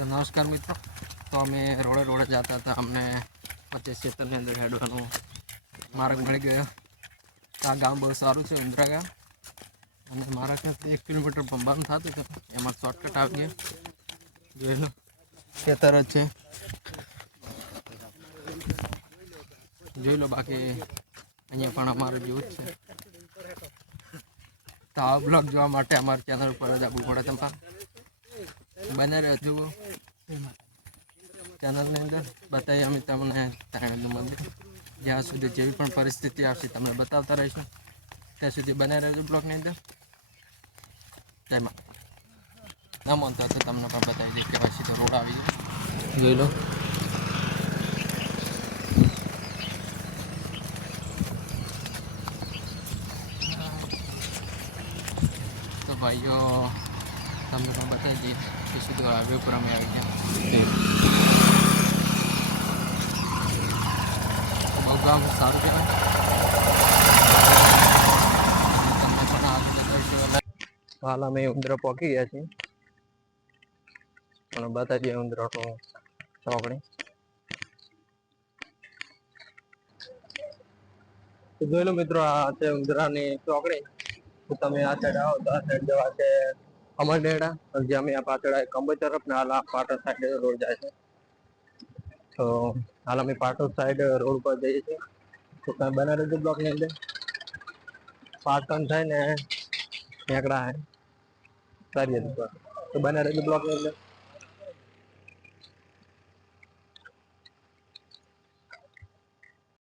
तो नमस्कार मित्रों। तो अमे रोडे रोडे जाता था, अमने वच्चे क्षेत्रनी अंदर हेडवानो मार्ग मळी गयो। आ गाम बहुत सारू है, इंदिरा गाम। अने मारा ख्यालथी 1 किलोमीटर पंबाનું થતું હતું, એમાં શોર્ટકટ આવી ગયો। જોઈ લો ખેતર જ છે, જોઈ લો। બાકી અહીંયા પણ અમારું જેવું જ છે। તો આ બ્લોગ જોવા માટે અમારી ચેનલ પર જ આવવું પડે તમારે। બને રહેજો ચેનલની અંદર બતાવીએ અમે તમને તારણનું મંદિર। જ્યાં સુધી જેવી પણ પરિસ્થિતિ આવશે તમને બતાવતા રહીશું। ત્યાં સુધી બને રહેજો બ્લોગની અંદર। જય માતા। ના માનતા તો તમને પણ બતાવી દઈએ કે સીધો રોડ આવી ગયો, જોઈ લો। તો ભાઈઓ તમને પણ બતાવી દઈએ કે સીધો હાઈવે ઉપર અમે આવી ગયા। બહુ ગામ સારું કહેવાય। તમને પણ આગળ બતાવીશું। હાલ અમે ઉંદરા પહોંચી ગયા છીએ અને બતાવી દઈએ ઉંદરાનો ચોકડી। તો જોઈ લો મિત્રો, આ છે ઉંદરાની ચોકડી। તો તમે આ સાઈડ આવો તો આ સાઈડ જવા છે અમરનેડા, જે અમે આ પાછળ કંબોઈ તરફ ને હાલ પાટણ સાઈડ રોડ જાય છે। તો હાલ અમે પાટણ સાઈડ રોડ પર જઈએ છીએ। તો તમે બના રહેજો બ્લોકની અંદર। પાટણ થાય ને નેકડા હે સારી હતી, તો બના રહેજો બ્લોકની અંદર।